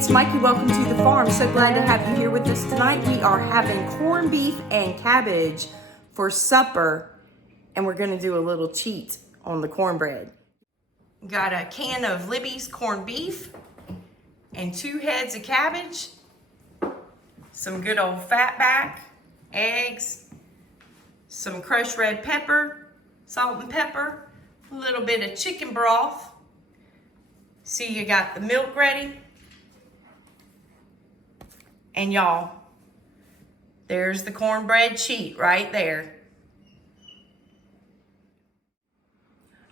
it's Mikey. Welcome to the farm. So glad to have you here with us tonight. We are having corned beef and cabbage for supper, and we're going to do a little cheat on the cornbread. Got a can of Libby's corned beef and 2 heads of cabbage, some good old fatback, eggs, some crushed red pepper, salt and pepper, a little bit of chicken broth. See, you got the milk ready. And y'all, there's the cornbread cheat right there.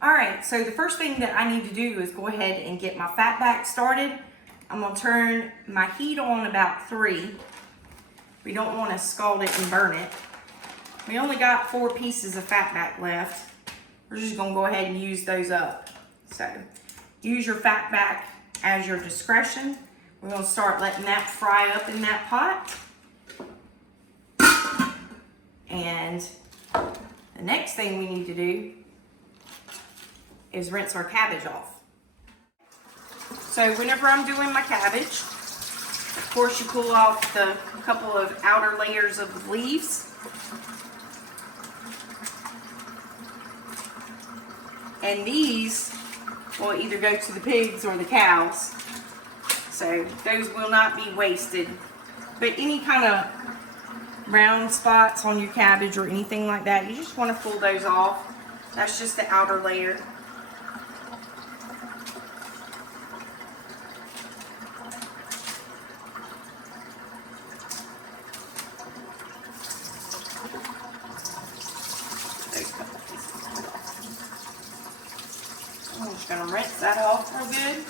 All right, so the first thing that I need to do is go ahead and get my fatback started. I'm gonna turn my heat on about 3. We don't want to scald it and burn it. We only got 4 pieces of fatback left. We're just gonna go ahead and use those up. So use your fatback as your discretion. We're gonna start letting that fry up in that pot. And the next thing we need to do is rinse our cabbage off. So whenever I'm doing my cabbage, of course you pull off the couple of outer layers of leaves. And these will either go to the pigs or the cows. So those will not be wasted. But any kind of brown spots on your cabbage or anything like that, you just want to pull those off. That's just the outer layer. I'm just going to rinse that off real good.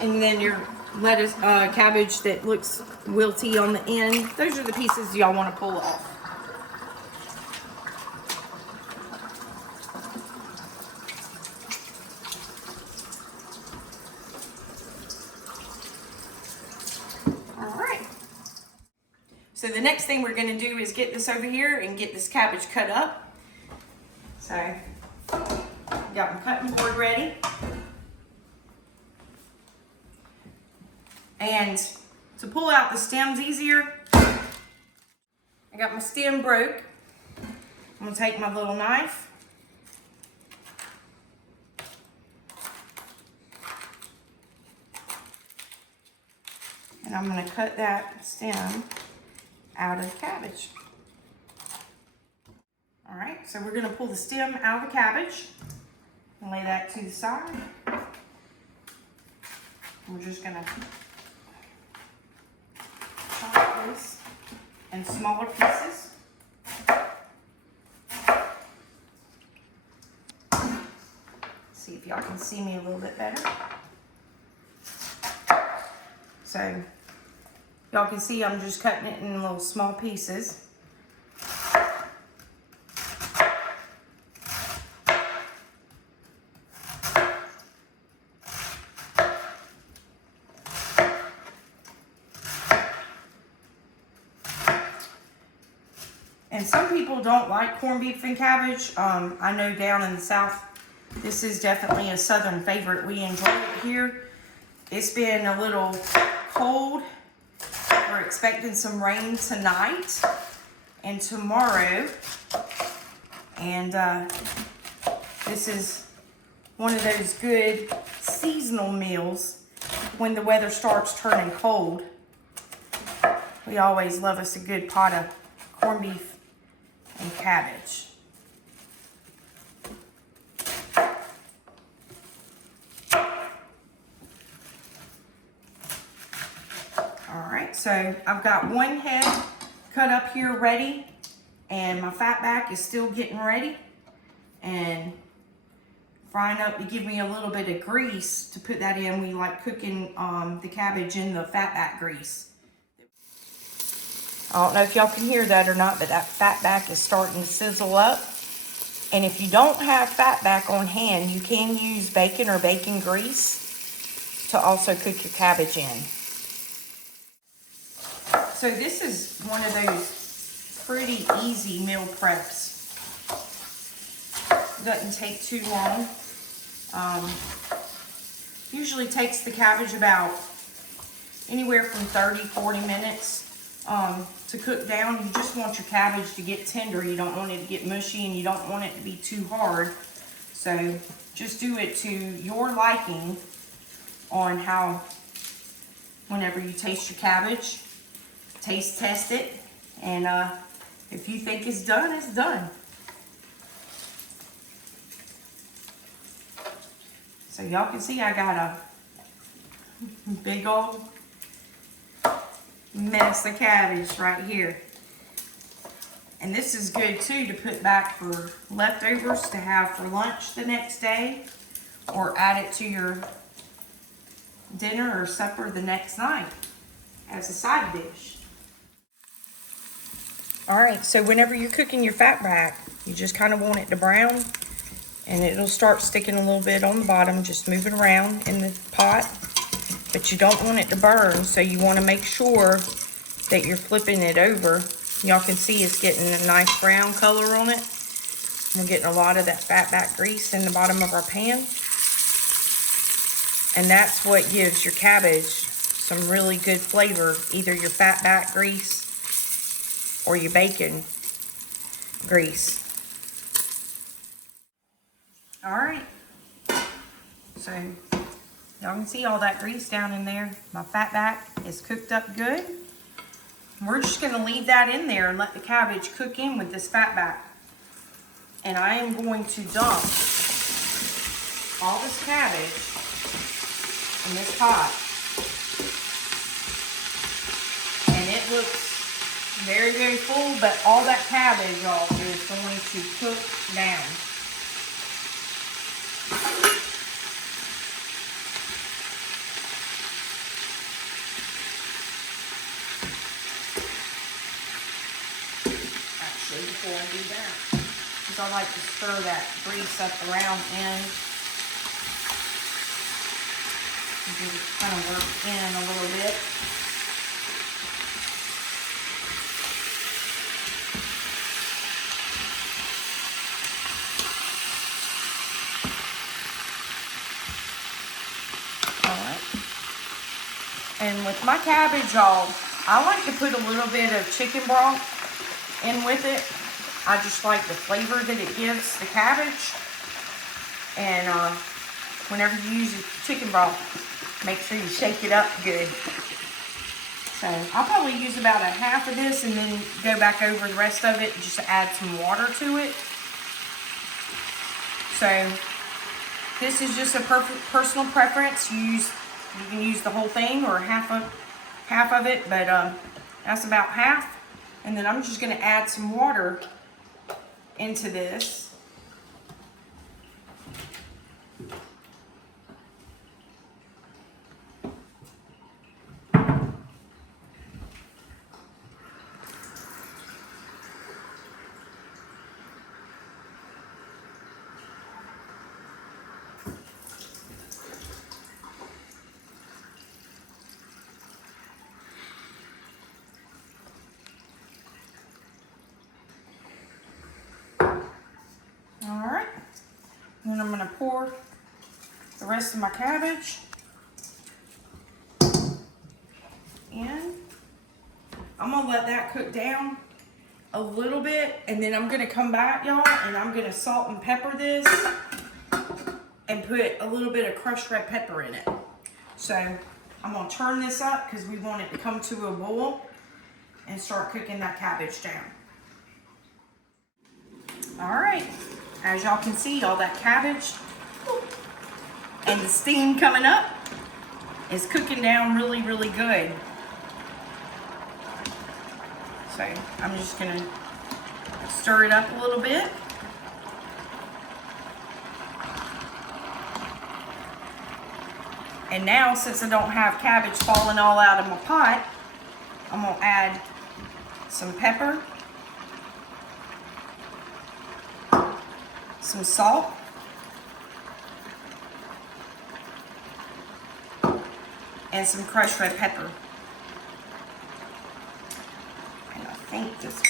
And then your lettuce, cabbage that looks wilty on the end, those are the pieces y'all want to pull off. So the next thing we're going to do is get this over here and get this cabbage cut up. So, got my cutting board ready. And to pull out the stems easier, I got my stem broke. I'm going to take my little knife. And I'm going to cut that stem out of the cabbage. All right, so we're going to pull the stem out of the cabbage and lay that to the side. We're just going to chop this in smaller pieces. See if y'all can see me a little bit better. So y'all can see I'm just cutting it in little small pieces. And some people don't like corned beef and cabbage. I know down in the South, this is definitely a Southern favorite. We enjoy it here. It's been a little cold. We're expecting some rain tonight and tomorrow. And this is one of those good seasonal meals when the weather starts turning cold. We always love us a good pot of corned beef and cabbage. Alright, so I've got 1 head cut up here ready, and my fatback is still getting ready and frying up to give me a little bit of grease to put that in. We like cooking the cabbage in the fatback grease. I don't know if y'all can hear that or not, but that fatback is starting to sizzle up. And if you don't have fatback on hand, you can use bacon or bacon grease to also cook your cabbage in. So this is one of those pretty easy meal preps. Doesn't take too long. Usually takes the cabbage about anywhere from 30-40 minutes to cook down. You just want your cabbage to get tender. You don't want it to get mushy, and you don't want it to be too hard. So just do it to your liking on how, whenever you taste your cabbage, taste test it, and if you think it's done, it's done. So y'all can see I got a big old mess of cabbage right here. And this is good too to put back for leftovers to have for lunch the next day, or add it to your dinner or supper the next night as a side dish. Alright, so whenever you're cooking your fatback, you just kind of want it to brown, and it'll start sticking a little bit on the bottom, just moving around in the pot. But you don't want it to burn, so you want to make sure that you're flipping it over. Y'all can see it's getting a nice brown color on it. We're getting a lot of that fatback grease in the bottom of our pan. And that's what gives your cabbage some really good flavor, either your fatback grease or your bacon grease. Alright, so y'all can see all that grease down in there. My fatback is cooked up good. We're just going to leave that in there and let the cabbage cook in with this fatback. And I am going to dump all this cabbage in this pot. And it looks very, very full, but all that cabbage, y'all, is going to cook down. Before I do that, because I like to stir that grease up around in, kind of work in a little bit. Alright. And with my cabbage, y'all, I like to put a little bit of chicken broth in with it. I just like the flavor that it gives the cabbage. And whenever you use your chicken broth, make sure you shake it up good. So I'll probably use about a half of this and then go back over the rest of it, just to add some water to it. So this is just a personal preference. You can use the whole thing or half of it, but that's about half. And then I'm just going to add some water into this. Alright, then I'm going to pour the rest of my cabbage in. I'm going to let that cook down a little bit, and then I'm going to come back, y'all, and I'm going to salt and pepper this and put a little bit of crushed red pepper in it. So I'm going to turn this up because we want it to come to a boil and start cooking that cabbage down. Alright. As y'all can see, all that cabbage and the steam coming up is cooking down really, really good. So I'm just going to stir it up a little bit. And now, since I don't have cabbage falling all out of my pot, I'm going to add some pepper, some salt, and some crushed red pepper. And I think this one.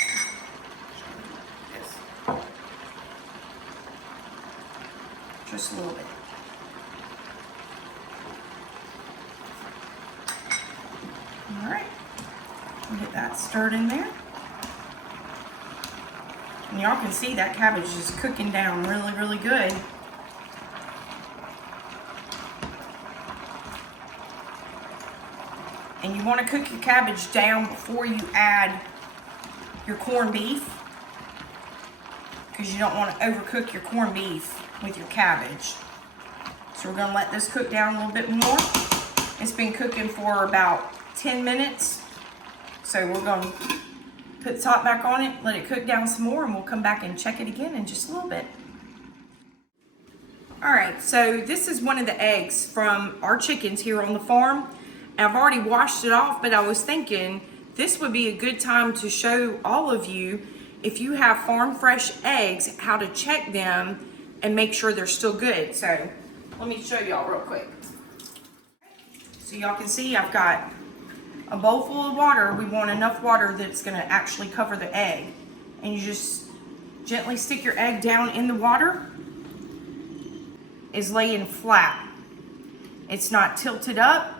just a little bit. All right, we'll get that stirred in there. And y'all can see that cabbage is cooking down really, really good. And you want to cook your cabbage down before you add your corned beef, because you don't want to overcook your corned beef with your cabbage. So we're going to let this cook down a little bit more. It's been cooking for about 10 minutes. So we're going to put the top back on it, let it cook down some more, and we'll come back and check it again in just a little bit. All right, so this is one of the eggs from our chickens here on the farm. I've already washed it off, but I was thinking this would be a good time to show all of you, if you have farm fresh eggs, how to check them and make sure they're still good. So let me show y'all real quick. So y'all can see I've got a bowl full of water. We want enough water that's gonna actually cover the egg. And you just gently stick your egg down in the water. It's laying flat. It's not tilted up.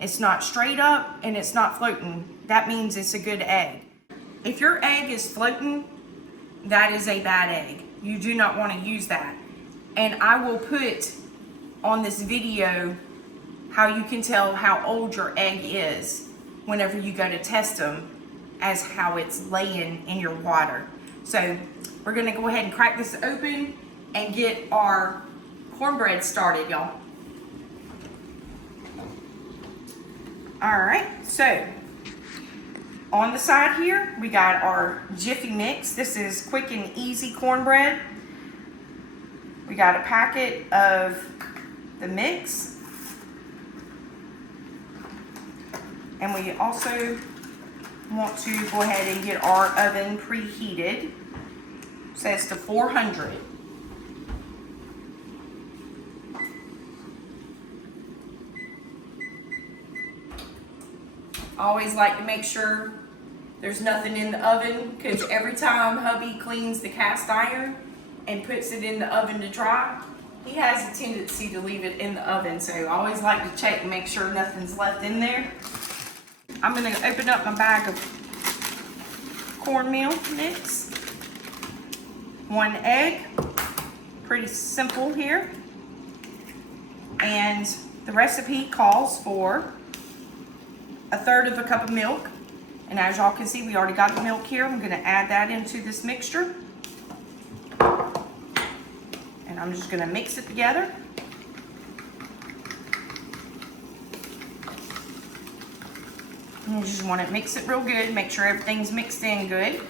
It's not straight up, and it's not floating. That means it's a good egg. If your egg is floating, that is a bad egg. You do not want to use that. And I will put on this video how you can tell how old your egg is whenever you go to test them, as how it's laying in your water. So we're gonna go ahead and crack this open and get our cornbread started, y'all. All right, so on the side here, we got our Jiffy Mix. This is quick and easy cornbread. We got a packet of the mix. And we also want to go ahead and get our oven preheated. It says to 400. I always like to make sure there's nothing in the oven, because every time hubby cleans the cast iron and puts it in the oven to dry, he has a tendency to leave it in the oven. So I always like to check and make sure nothing's left in there. I'm going to open up my bag of cornmeal mix. 1 egg. Pretty simple here. And the recipe calls for 1/3 of a cup of milk. And as y'all can see, we already got the milk here. I'm going to add that into this mixture. And I'm just going to mix it together. And you just want to mix it real good, make sure everything's mixed in good.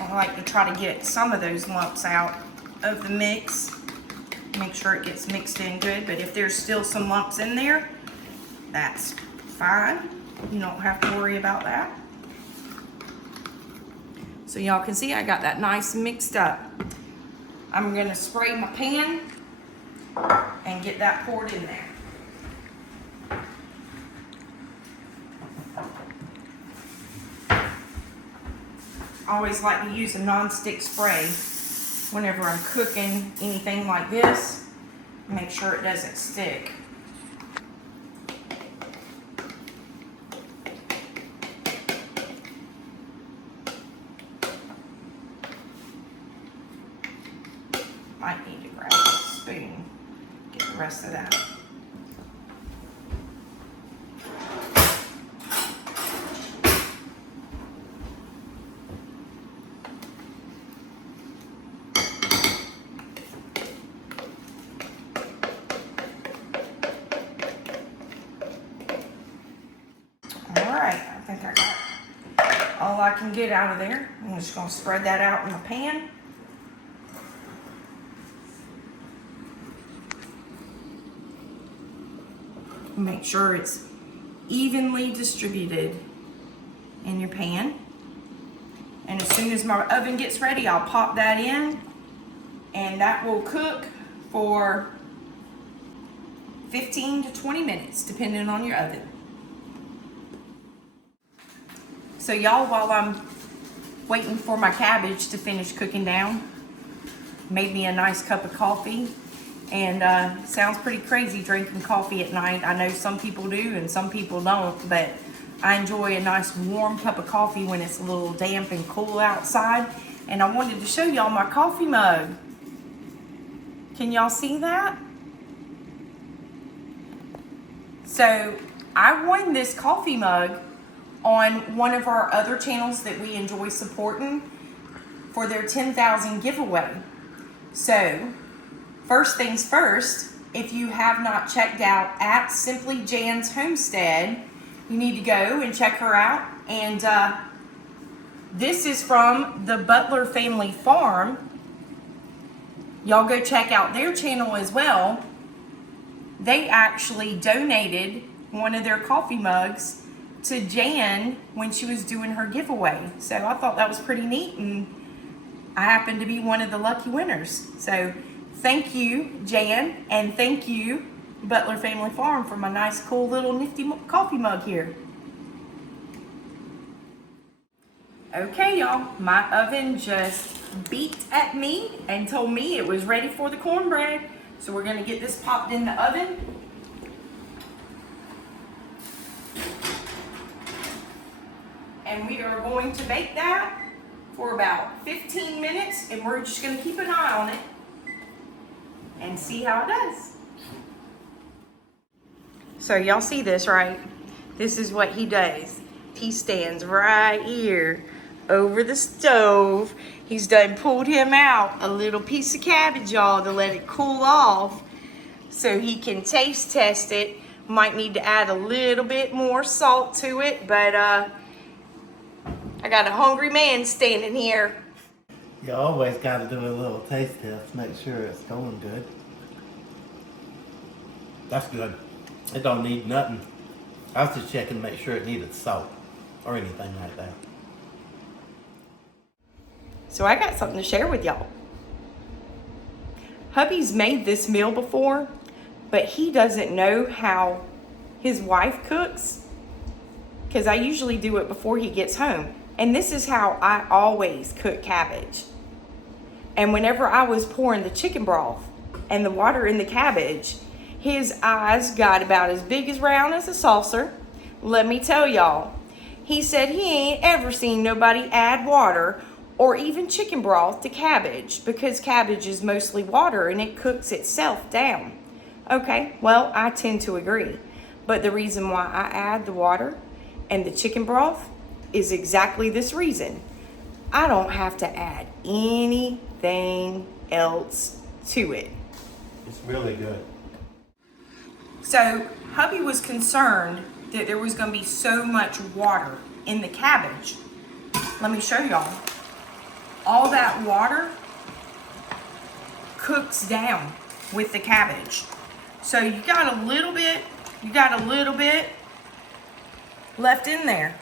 I like to try to get some of those lumps out of the mix. Make sure it gets mixed in good, but if there's still some lumps in there, that's fine. You don't have to worry about that. So y'all can see I got that nice mixed up. I'm gonna spray my pan and get that poured in there. I always like to use a non-stick spray whenever I'm cooking anything like this. Make sure it doesn't stick. Might need to grab a spoon, get the rest of that. Alright, I think I got all I can get out of there. I'm just going to spread that out in the pan. Make sure it's evenly distributed in your pan. And as soon as my oven gets ready, I'll pop that in, and that will cook for 15 to 20 minutes, depending on your oven. So y'all, while I'm waiting for my cabbage to finish cooking down, made me a nice cup of coffee. And sounds pretty crazy drinking coffee at night. I know some people do and some people don't, but I enjoy a nice warm cup of coffee when it's a little damp and cool outside. And I wanted to show y'all my coffee mug. Can y'all see that? So I won this coffee mug on one of our other channels that we enjoy supporting for their 10,000 giveaway. So first things first, if you have not checked out at Simply Jan's Homestead, you need to go and check her out. And this is from the Butler Family Farm. Y'all go check out their channel as well. They actually donated one of their coffee mugs to Jan when she was doing her giveaway. So I thought that was pretty neat, and I happened to be one of the lucky winners. So thank you, Jan, and thank you, Butler Family Farm, for my nice, cool little nifty coffee mug here. Okay, y'all, my oven just beeped at me and told me it was ready for the cornbread. So we're gonna get this popped in the oven. And we are going to bake that for about 15 minutes, and we're just gonna keep an eye on it and see how it does. So y'all see this, right? This is what he does. He stands right here over the stove. He's done pulled him out a little piece of cabbage, y'all, to let it cool off so he can taste test it. Might need to add a little bit more salt to it, but I got a hungry man standing here. You always got to do a little taste test, make sure it's going good. That's good. It don't need nothing. I was just checking to make sure it needed salt or anything like that. So I got something to share with y'all. Hubby's made this meal before, but he doesn't know how his wife cooks, because I usually do it before he gets home. And this is how I always cook cabbage. And whenever I was pouring the chicken broth and the water in the cabbage, his eyes got about as big as round as a saucer. Let me tell y'all, he said he ain't ever seen nobody add water or even chicken broth to cabbage, because cabbage is mostly water and it cooks itself down. Okay, well, I tend to agree. But the reason why I add the water and the chicken broth is exactly this reason. I don't have to add anything else to it. It's really good. So hubby was concerned that there was going to be so much water in the cabbage. Let me show y'all. All that water cooks down with the cabbage. So you got a little bit left in there.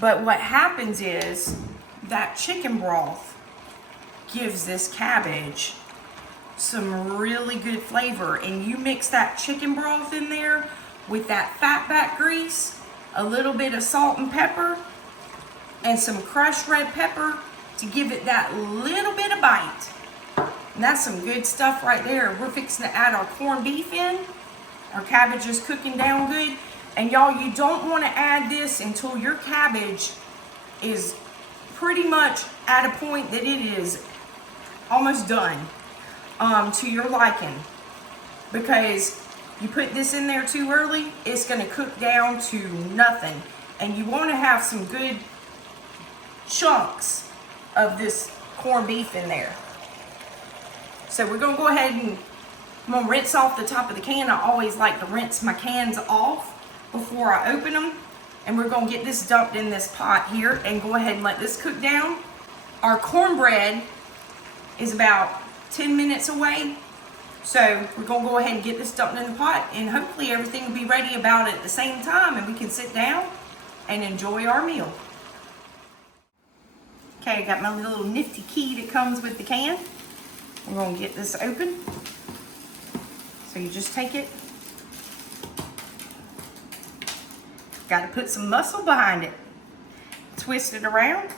But what happens is that chicken broth gives this cabbage some really good flavor, and you mix that chicken broth in there with that fatback grease, a little bit of salt and pepper, and some crushed red pepper to give it that little bit of bite. And that's some good stuff right there. We're fixing to add our corned beef in. Our cabbage is cooking down good. And y'all, you don't want to add this until your cabbage is pretty much at a point that it is almost done to your liking. Because you put this in there too early, it's going to cook down to nothing. And you want to have some good chunks of this corned beef in there. So we're going to go ahead and I'm going to rinse off the top of the can. I always like to rinse my cans off before I open them. And we're going to get this dumped in this pot here and go ahead and let this cook down. Our cornbread is about 10 minutes away. So we're going to go ahead and get this dumped in the pot, and hopefully everything will be ready about at the same time and we can sit down and enjoy our meal. Okay, I got my little nifty key that comes with the can. I'm going to get this open. So you just take it. Got to put some muscle behind it. twist it around.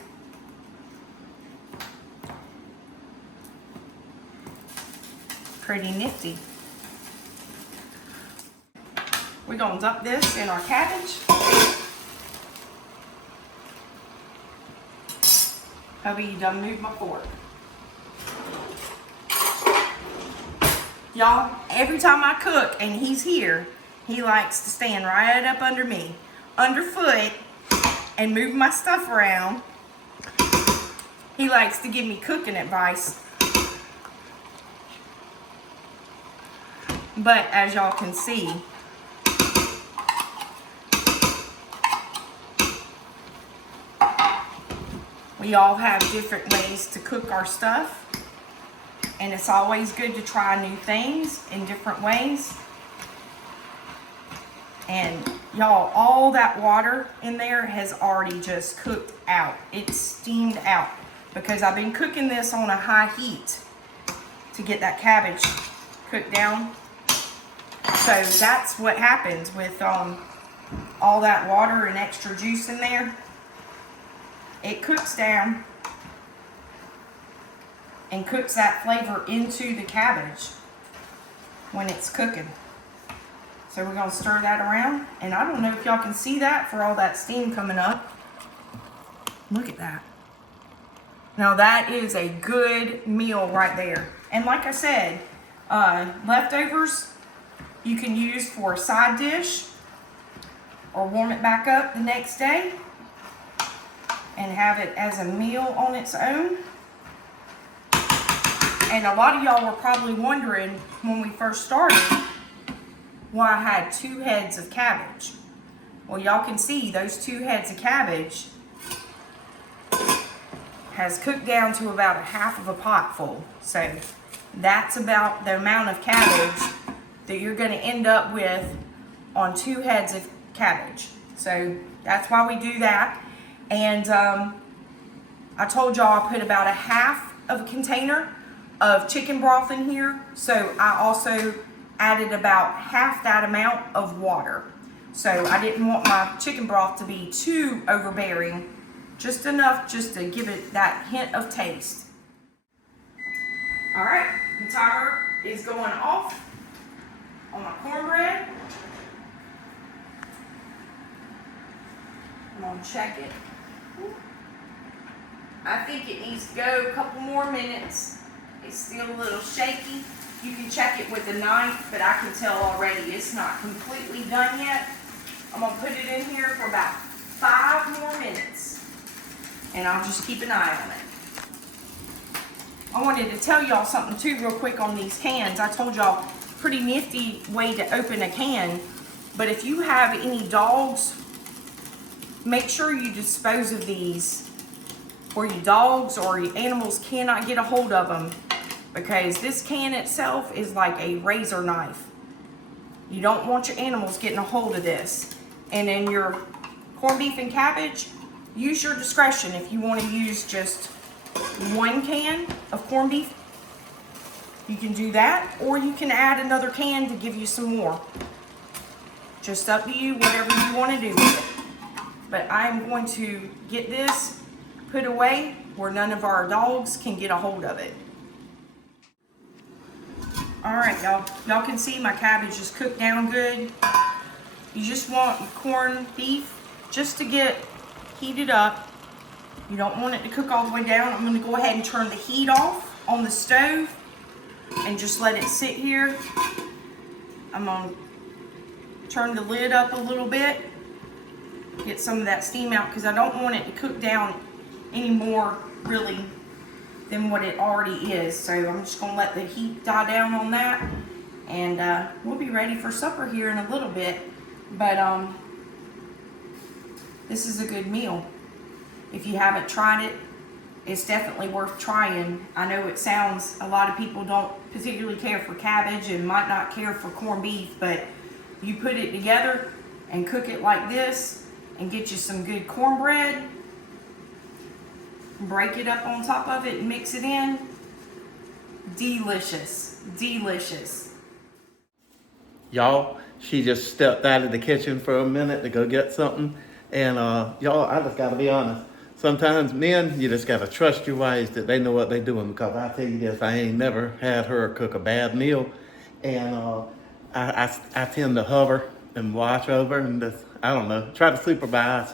Pretty nifty. We're gonna dump this in our cabbage. Hubby, you done moved my fork. Y'all, every time I cook and he's here, he likes to stand right up under me, underfoot, and move my stuff around. He likes to give me cooking advice. But as y'all can see, we all have different ways to cook our stuff. And it's always good to try new things in different ways. And y'all, all that water in there has already just cooked out. It's steamed out because I've been cooking this on a high heat to get that cabbage cooked down. So that's what happens with all that water and extra juice in there. It cooks down and cooks that flavor into the cabbage when it's cooking. So we're gonna stir that around, and I don't know if y'all can see that for all that steam coming up. Look at that. Now that is a good meal right there. And like I said, leftovers you can use for a side dish or warm it back up the next day and have it as a meal on its own. And a lot of y'all were probably wondering when we first started why I had 2 heads of cabbage. Well, y'all can see those 2 heads of cabbage has cooked down to about a half of a pot full. So that's about the amount of cabbage that you're going to end up with on 2 heads of cabbage. So that's why we do that. And I told y'all I put about a half of a container of chicken broth in here. So I also added about half that amount of water. So I didn't want my chicken broth to be too overbearing, just enough just to give it that hint of taste. All right, the timer is going off on my cornbread. I'm gonna check it. I think it needs to go a couple more minutes. It's still a little shaky. You can check it with a knife, but I can tell already it's not completely done yet. I'm gonna put it in here for about 5 more minutes, and I'll just keep an eye on it. I wanted to tell y'all something too real quick on these cans. I told y'all, pretty nifty way to open a can, but if you have any dogs, make sure you dispose of these or your dogs or your animals cannot get a hold of them, because this can itself is like a razor knife. You don't want your animals getting a hold of this. And in your corned beef and cabbage, use your discretion. If you want to use just 1 can of corned beef, you can do that, or you can add another can to give you some more. Just up to you, whatever you want to do with it. But I'm going to get this put away where none of our dogs can get a hold of it. All right, y'all. Y'all can see my cabbage is cooked down good. You just want your corned beef just to get heated up. You don't want it to cook all the way down. I'm going to go ahead and turn the heat off on the stove and just let it sit here. I'm going to turn the lid up a little bit, get some of that steam out, because I don't want it to cook down any more really than what it already is. So I'm just going to let the heat die down on that, and we'll be ready for supper here in a little bit. But this is a good meal. If you haven't tried it, it's definitely worth trying. I know it sounds, a lot of people don't particularly care for cabbage and might not care for corned beef, but you put it together and cook it like this and get you some good cornbread, break it up on top of it and mix it in. Delicious, delicious. Y'all, she just stepped out of the kitchen for a minute to go get something, And y'all, I just gotta be honest. Sometimes men, you just gotta trust your wives that they know what they're doing, because I tell you this, I ain't never had her cook a bad meal. And I tend to hover and watch over and just, I don't know, try to supervise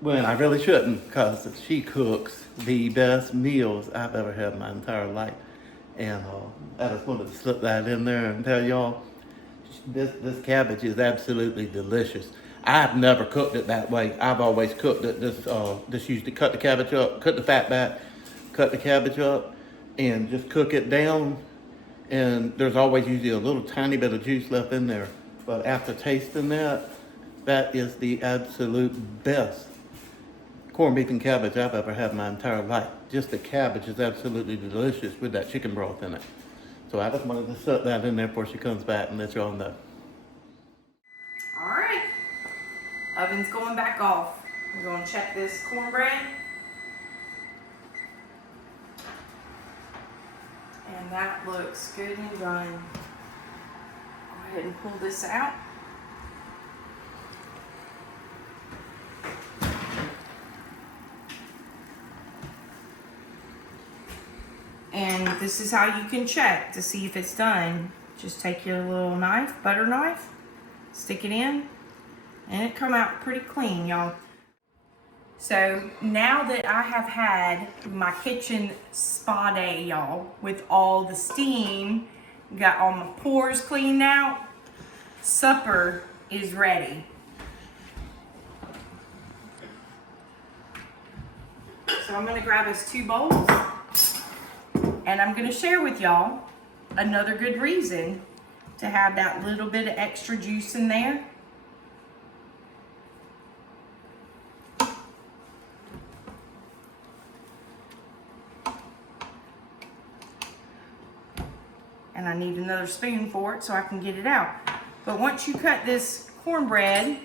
when I really shouldn't, because she cooks the best meals I've ever had in my entire life. And I just wanted to slip that in there and tell y'all, this cabbage is absolutely delicious. I've never cooked it that way. I've always cooked it just used to cut the cabbage up, cut the fat back, cut the cabbage up, and just cook it down. And there's always usually a little tiny bit of juice left in there. But after tasting that, that is the absolute best corned beef and cabbage I've ever had in my entire life. Just the cabbage is absolutely delicious with that chicken broth in it. So I just wanted to set that in there before she comes back and let y'all know. All right, oven's going back off. We're going to check this cornbread. And that looks good and done. Go ahead and pull this out. And this is how you can check to see if it's done. Just take your little knife, butter knife, stick it in, and it come out pretty clean, y'all. So now that I have had my kitchen spa day, y'all, with all the steam, got all my pores cleaned out, supper is ready. So I'm gonna grab us 2 bowls. And I'm gonna share with y'all another good reason to have that little bit of extra juice in there. And I need another spoon for it so I can get it out. But once you cut this cornbread,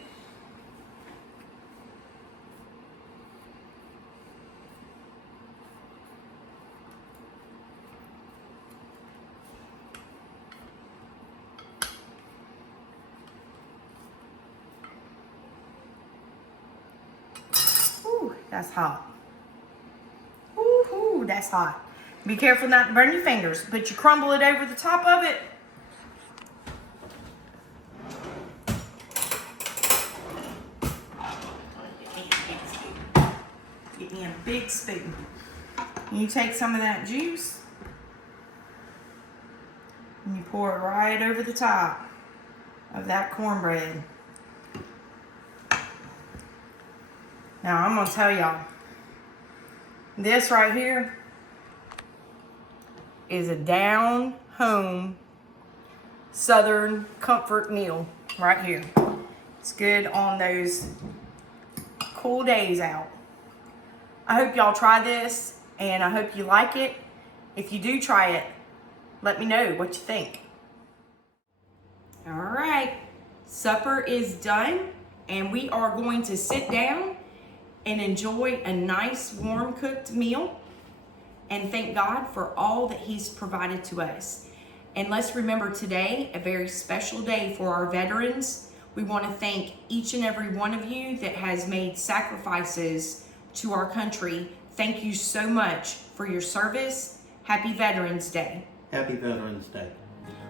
that's hot. Ooh, that's hot. Be careful not to burn your fingers, but you crumble it over the top of it. Get me a big spoon. You take some of that juice and you pour it right over the top of that cornbread. Now I'm gonna tell y'all, this right here is a down home southern comfort meal right here. It's good on those cool days out. I hope y'all try this and I hope you like it. If you do try it, let me know what you think. All right, supper is done and we are going to sit down and enjoy a nice warm cooked meal and thank God for all that He's provided to us. And let's remember today, a very special day for our veterans. We want to thank each and every one of you that has made sacrifices to our country. Thank you so much for your service. Happy Veterans Day. Happy Veterans Day.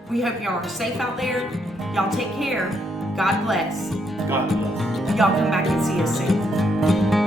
We hope y'all are safe out there. Y'all take care. God bless. God bless. Y'all come back and see us soon.